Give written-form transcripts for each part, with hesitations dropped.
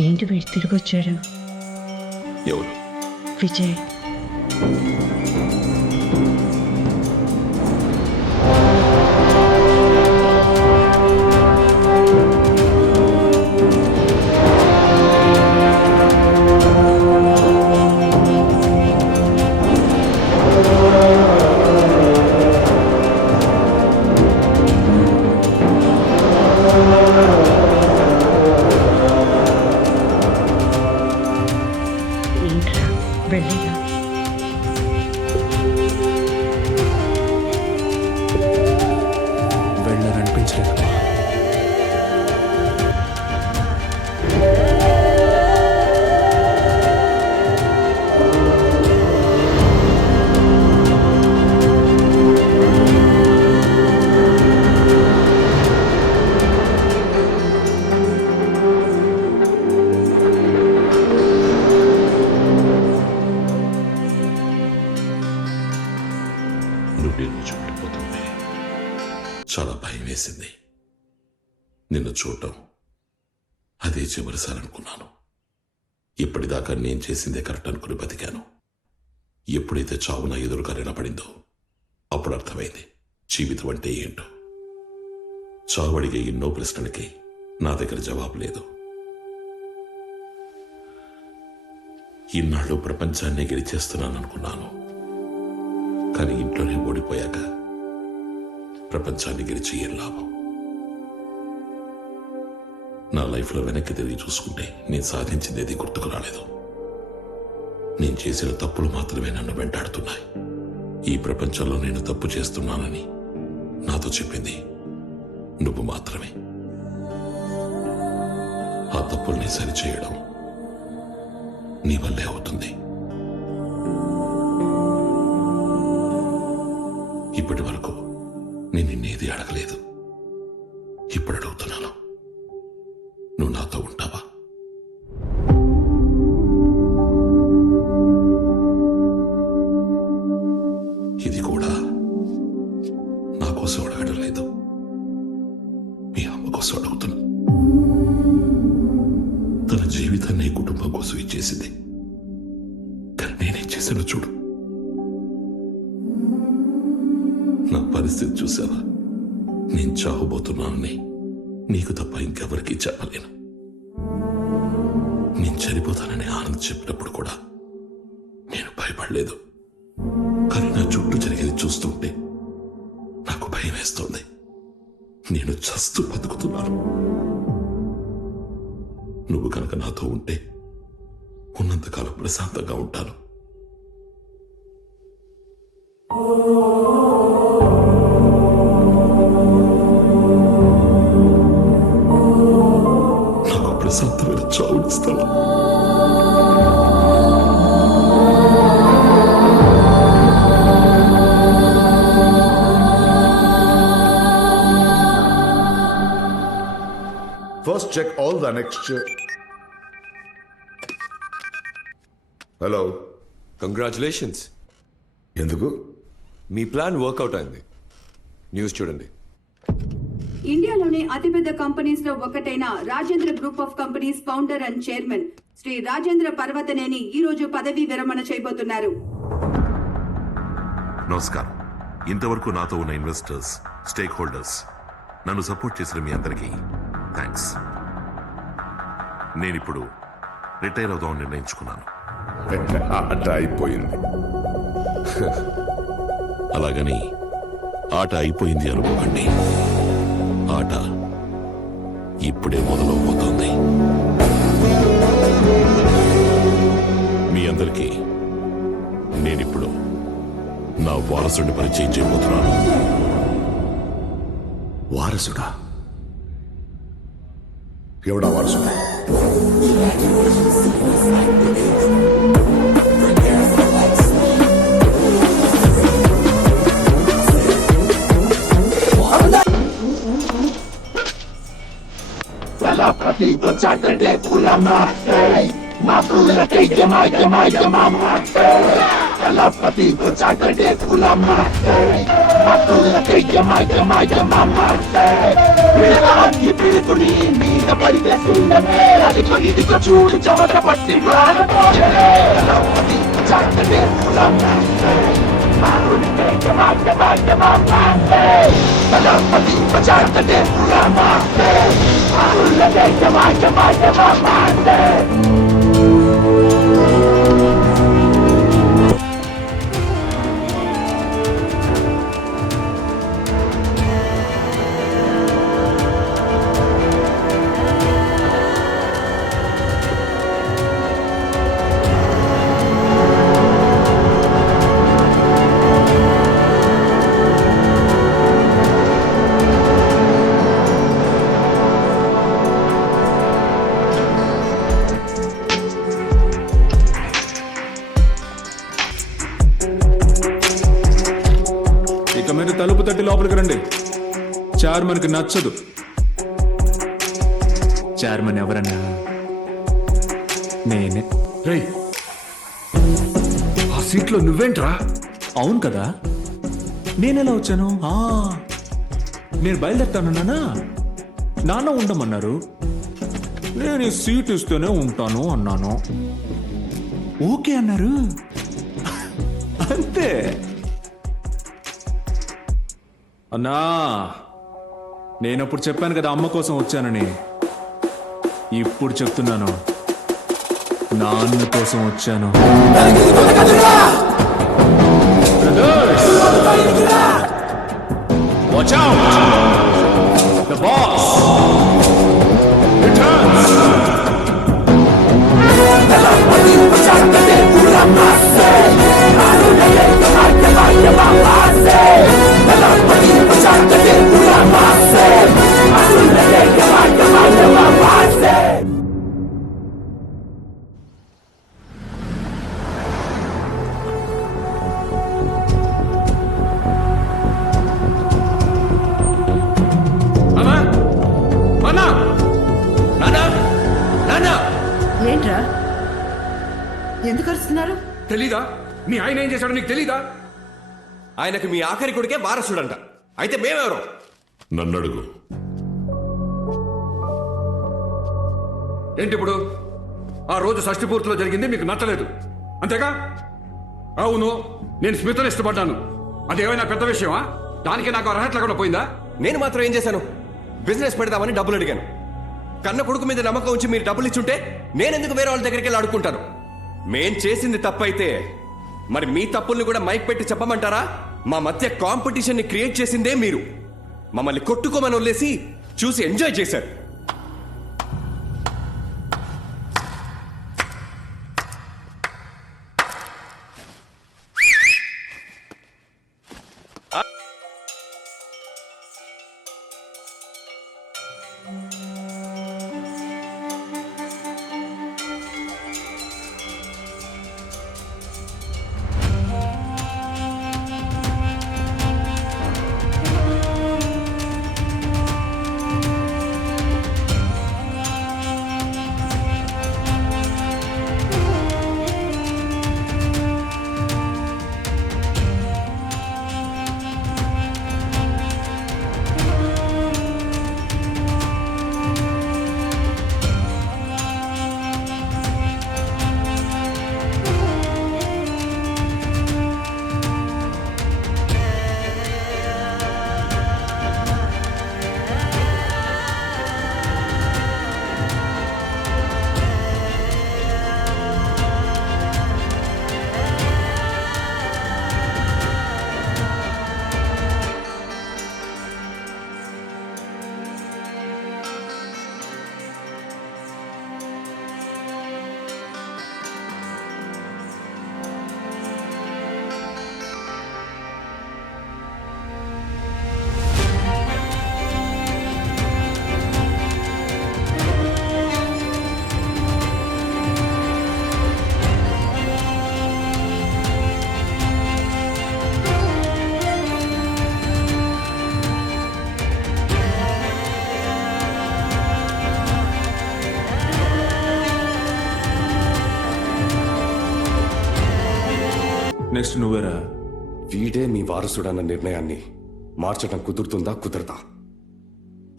ఏంటి వీడు తిరిగి వచ్చాడు? ఎవరు? విజయ్. ఏంట్రా వెళ్ళినా? వెళ్ళాలనిపించలేదు. నువ్వు చుట్టుపోతుంది. చాలా భయం వేసింది. నిన్ను చూడటం అదే చివరిసారి అనుకున్నాను. ఇప్పటిదాకా నేను చేసిందే కరెక్ట్ అనుకుని బతికాను. ఎప్పుడైతే చావు నా ఎదురుగా నిలబడిందో అప్పుడు అర్థమైంది జీవితం అంటే ఏంటో. చావు అడిగే ఎన్నో ప్రశ్నలకి నా దగ్గర జవాబు లేదు. ఇన్నాళ్ళు ప్రపంచాన్ని గెలిచేస్తున్నాను అనుకున్నాను. కానీ ఇంట్లోనే ఓడిపోయాక ప్రపంచాన్ని గెలిచి ఏం లాభం? నా లైఫ్లో వెనక్కి తిరిగి చూసుకుంటే నేను సాధించింది గుర్తుకు రాలేదు. నేను చేసిన తప్పులు మాత్రమే నన్ను వెంటాడుతున్నాయి. ఈ ప్రపంచంలో నేను తప్పు చేస్తున్నానని నాతో చెప్పింది నువ్వు మాత్రమే. ఆ తప్పుల్ని సరిచేయడం నీ వల్లే అవుతుంది. ఇప్పటి వరకు నేను నిన్నేది అడగలేదు. ఇప్పుడు అడుగుతున్నాను, నువ్వు నాతో ఉంటావా? ఇది కూడా నా కోసం అడగడం లేదు, మీ అమ్మ కోసం అడుగుతున్నా. తన జీవితాన్ని కుటుంబం కోసం ఇచ్చేసింది. కానీ నేనేం చేశానో చూడు. నా పరిస్థితి చూసావా? నేను చావబోతున్నానని నీకు తప్ప ఇంకెవరికీ చెప్పలేను. నేను చనిపోతానని ఆనంద్ చెప్పినప్పుడు కూడా నేను భయపడలేదు. కానీ నా చుట్టూ జరిగేది చూస్తుంటే నాకు భయం వేస్తుంది. నేను చస్తూ బతుకుతున్నాను. నువ్వు కనుక నాతో ఉంటే ఉన్నంతకాలం ప్రశాంతంగా ఉంటాను. నాకు ప్రశాంతమైన చావునిస్తాను. First check all the next. Hello, congratulations. ఎందుకు? మీ ప్లాన్ వర్కౌట్ అయింది. న్యూస్ చూడండి. ఇండియాలోని అతిపెద్ద కంపెనీస్ లో ఒకటైన Rajendra group of companies founder and chairman Shri Rajendra Parvataneni ఈ రోజు పదవీ విరమణ చేయబోతున్నారు. నమస్కారం. ఇంతవరకు నాతో ఉన్న ఇన్వెస్టర్స్, స్టేక్ హోల్డర్స్, నన్ను సపోర్ట్ చేసిన మీ అందరికీ థ్యాంక్స్. నేనిప్పుడు రిటైర్ అవుదామని నిర్ణయించుకున్నాను. ఆట అయిపోయింది. అలాగని ఆట అయిపోయింది అనుకోకండి. ఆట ఇప్పుడే మొదలవబోతోంది. మీ అందరికీ నేనిప్పుడు నా వారసుడిని పరిచయం చేయబోతున్నాను. వారసుడా? ఎవడా వారసుడు? పిడుకుని మీద ఇక మీద తలుపు తట్టి లోపలికి రండి. చైర్మన్కి నచ్చదు. చైర్మన్ ఎవరన్నా నేనే. రేయ్, ఆ సీట్లో నువ్వేంట్రా? అవును కదా, నేనెలా వచ్చాను? నేను బయలుదేరుతానన్నానా? నాన్న ఉండమన్నారు. నేను ఈ సీట్ ఇస్తేనే ఉంటాను అన్నాను. ఓకే అన్నారు. అంతే అన్నా. నేనప్పుడు చెప్పాను కదా అమ్మ కోసం వచ్చానని. ఇప్పుడు చెప్తున్నాను, నాన్న కోసం వచ్చాను. Watch out! The boss returns! ఏంట్రా ఎందుకు అరుస్తున్నారు? తెలీదా? మీ ఆయన ఏం చేశాడో నీకు తెలీదా? ఆయనకు మీ ఆఖరి కొడుకే వారసుడంట. అయితే మేమెవరు? నన్ను అడుగు. ఏంటి ఇప్పుడు? ఆ రోజు షష్ఠి పూర్తిలో జరిగింది మీకు నచ్చలేదు అంతేగా? అవును, నేను స్మితను ఇష్టపడ్డాను. అదేమైనా పెద్ద విషయమా? దానికి నాకు అర్హత లేకుండా పోయిందా? నేను మాత్రం ఏం చేశాను? బిజినెస్ పెడదామని డబ్బులు అడిగాను. కన్న కొడుకు మీద నమ్మకం ఉంచి మీరు డబ్బులు ఇచ్చుంటే నేనెందుకు వేరే వాళ్ళ దగ్గరికి వెళ్ళి అడుక్కుంటాను? మేం చేసింది తప్పైతే మరి మీ తప్పుల్ని కూడా మైక్ పెట్టి చెప్పమంటారా? మా మధ్య కాంపిటీషన్ ని క్రియేట్ చేసిందే మీరు. మమ్మల్ని కొట్టుకోమని వదిలేసి చూసి ఎంజాయ్ చేశారు. నెక్స్ట్ నువ్వేరా? వీడే మీ వారసుడన్న నిర్ణయాన్ని మార్చడం కుదురుతుందా? కుదరదా?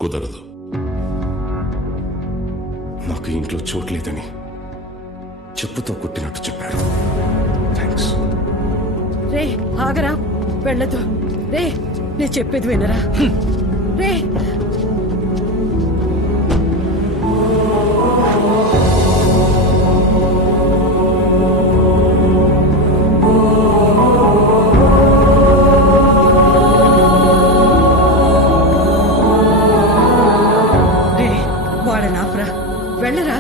కుదరదు. నాకు ఇంట్లో చోట్లేదని చెప్పుతో కొట్టినట్టు చెప్పారు. థ్యాంక్స్. రే ఆగరా, వెళ్ళదు. రే నేను చెప్పేది వినరా. రే రే వాడనాపురా, వెళ్ళరా.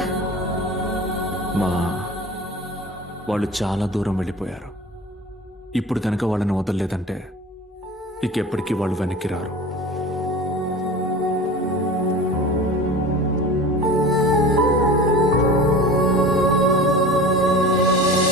మా వాళ్ళు చాలా దూరం వెళ్ళిపోయారు. ఇప్పుడు కనుక వాళ్ళని వదలలేదంటే ఇకెప్పటికీ వాళ్ళు వెనక్కి రారు.